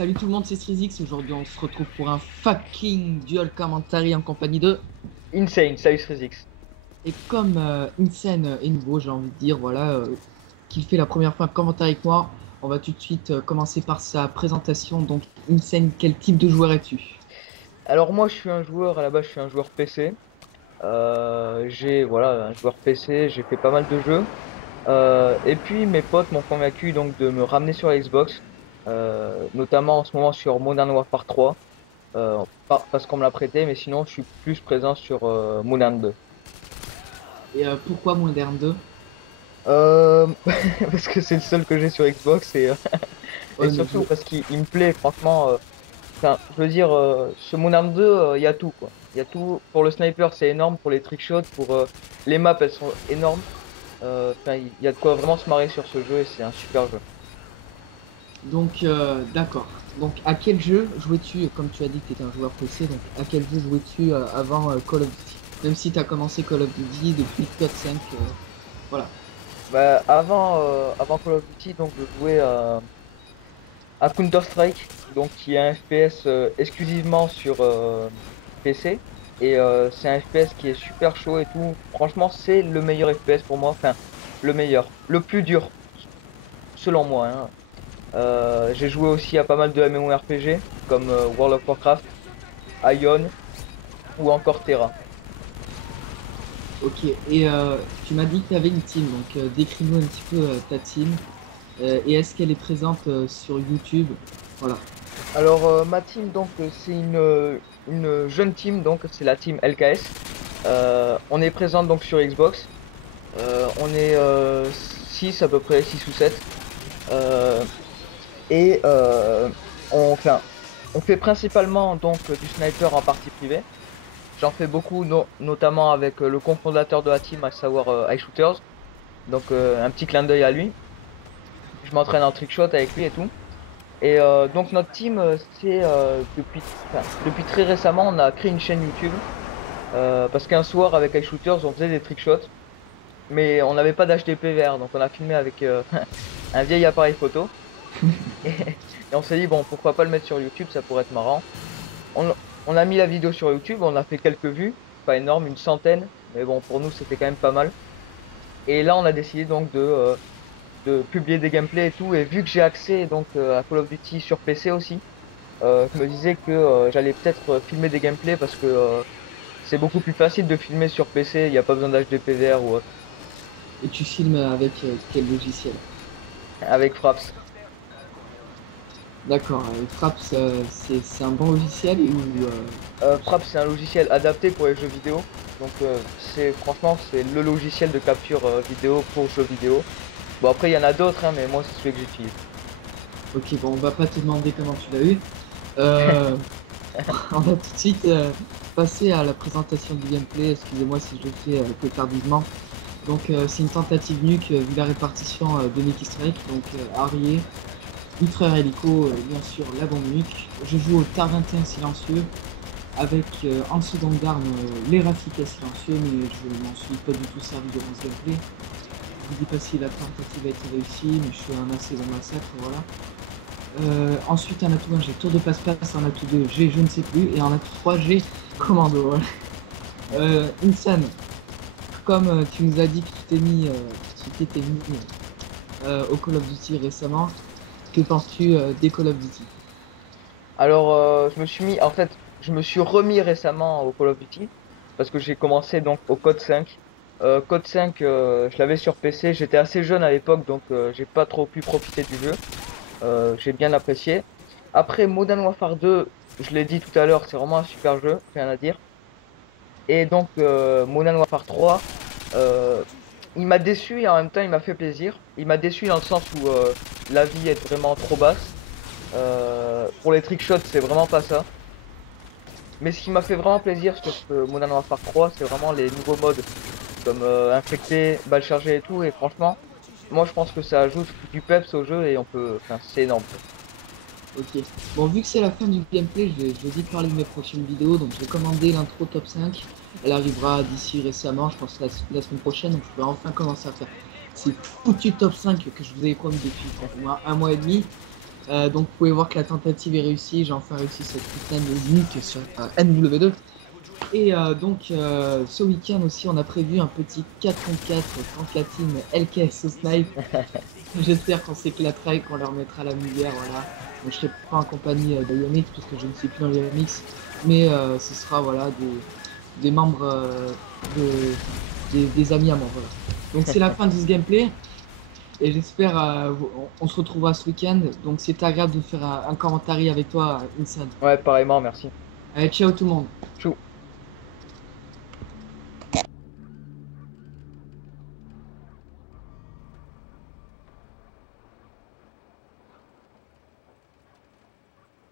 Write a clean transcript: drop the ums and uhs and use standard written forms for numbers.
Salut tout le monde, c'est Strizix. Aujourd'hui, on se retrouve pour un fucking duel commentary en compagnie de. Insane, salut Srezix. Et comme Insane est nouveau, j'ai envie de dire, voilà, qu'il fait la première fois un commentaire avec moi, on va tout de suite commencer par sa présentation. Donc, Insane, quel type de joueur es-tu? Alors moi je suis un joueur, à la base je suis un joueur PC. J'ai voilà un joueur PC, j'ai fait pas mal de jeux. Et puis mes potes m'ont convaincu donc de me ramener sur la Xbox, notamment en ce moment sur Modern Warfare 3, pas parce qu'on me l'a prêté, mais sinon je suis plus présent sur Modern 2. Et pourquoi Modern 2? Parce que c'est le seul que j'ai sur Xbox et Ouais, mais surtout parce qu'il me plaît franchement. Enfin, je veux dire, ce Modern 2, il y a tout, quoi. Il y a tout. Pour le sniper, c'est énorme. Pour les trickshots, pour les maps, elles sont énormes. Enfin, il y a de quoi vraiment se marrer sur ce jeu et c'est un super jeu. donc, d'accord. Donc, à quel jeu jouais-tu, comme tu as dit que tu étais un joueur PC, donc à quel jeu jouais-tu avant Call of Duty? Même si tu as commencé Call of Duty depuis COD 5, voilà. Bah, avant Call of Duty, donc, je jouais à Counter-Strike, donc, qui est un FPS exclusivement sur PC. Et c'est un FPS qui est super chaud et tout. Franchement, c'est le meilleur FPS pour moi. Enfin, le meilleur. Le plus dur, selon moi, hein. J'ai joué aussi à pas mal de MMORPG comme World of Warcraft, Ion ou encore Terra. Ok, et tu m'as dit que tu avais une team, donc décris-nous un petit peu ta team et est-ce qu'elle est présente sur YouTube? Voilà. Alors ma team donc c'est une jeune team donc c'est la team LKS. On est présente donc sur Xbox. On est 6 à peu près 6 ou 7. Euh, et enfin, on fait principalement donc du sniper en partie privée. J'en fais beaucoup notamment avec le cofondateur de la team à savoir iShooters. Donc un petit clin d'œil à lui. Je m'entraîne en trickshot avec lui et tout. Et donc notre team, c'est depuis très récemment, on a créé une chaîne YouTube parce qu'un soir avec iShooters, on faisait des trickshots, mais on n'avait pas d'HDP vert, donc on a filmé avec un vieil appareil photo et, et on s'est dit bon pourquoi pas le mettre sur YouTube, ça pourrait être marrant. On, on a mis la vidéo sur YouTube, on a fait quelques vues, pas énorme, une centaine, mais bon pour nous c'était quand même pas mal. Et là on a décidé donc de publier des gameplays et tout. Et vu que j'ai accès donc à Call of Duty sur PC aussi, je me disais que j'allais peut-être filmer des gameplays parce que c'est beaucoup plus facile de filmer sur PC. Il n'y a pas besoin d'HDPVR ou autre. Et tu filmes avec quel logiciel? Avec Fraps. D'accord, Fraps, c'est un bon logiciel ou Fraps, c'est un logiciel adapté pour les jeux vidéo. Donc c'est franchement c'est le logiciel de capture vidéo pour jeux vidéo. Bon après il y en a d'autres hein, mais moi c'est celui que j'utilise. ok, bon, on va pas te demander comment tu l'as eu. Euh, on va tout de suite passer à la présentation du gameplay. Excusez-moi si je le fais un peu tardivement. Donc, c'est une tentative nuque vu la répartition de Nicky Strike. Donc, Harrier, Mitrailleur hélico, bien sûr, la bombe nuque. Je joue au TAR 21 silencieux avec en seconde arme les Rafika silencieux, mais je m'en suis pas du tout servi durant ce gameplay. Je ne dis pas si la tentative a été réussie, mais je suis un assez bon massacre, voilà. Ensuite, en atout 1, j'ai tour de passe-passe, en atout 2, j'ai je ne sais plus, et en atout 3, j'ai commando. Voilà. Insane, comme tu nous as dit que tu t'étais mis au Call of Duty récemment, que penses-tu des Call of Duty? Alors je me suis mis en fait je me suis remis récemment au Call of Duty parce que j'ai commencé donc au Code 5. Code 5, je l'avais sur PC. J'étais assez jeune à l'époque, donc j'ai pas trop pu profiter du jeu. J'ai bien apprécié. Après, Modern Warfare 2, je l'ai dit tout à l'heure, c'est vraiment un super jeu, rien à dire. Et donc, Modern Warfare 3, euh, il m'a déçu et en même temps, il m'a fait plaisir. Il m'a déçu dans le sens où la vie est vraiment trop basse. Pour les trickshots, c'est vraiment pas ça. Mais ce qui m'a fait vraiment plaisir sur ce Modern Warfare 3, c'est vraiment les nouveaux modes comme infecté, balle chargée et tout. Et franchement, moi je pense que ça ajoute du peps au jeu et on peut, enfin, c'est énorme, quoi. Ok. Bon, vu que c'est la fin du gameplay, je vais vite parler de mes prochaines vidéos. Donc, j'ai commandé l'intro top 5. Elle arrivera d'ici récemment, je pense la semaine prochaine. Donc, je vais enfin commencer à faire ces foutus top 5 que je vous avais promis depuis franchement un mois et demi. Donc vous pouvez voir que la tentative est réussie, j'ai enfin réussi cette putain de nique sur NW2. Et ce week-end aussi, on a prévu un petit 4 contre 4 contre la team LKS au snipe. J'espère qu'on s'éclatera et qu'on leur mettra la misère, voilà. Donc, je serai pas en compagnie de Yomix parce que je ne suis plus dans Yomix, mais ce sera voilà des membres des amis à moi, voilà. Donc c'est la fin de ce gameplay et j'espère on se retrouvera ce week-end. Donc c'est agréable de faire un commentaire avec toi, Insan. Ouais, pareillement, merci. Allez, ciao tout le monde. Tchou.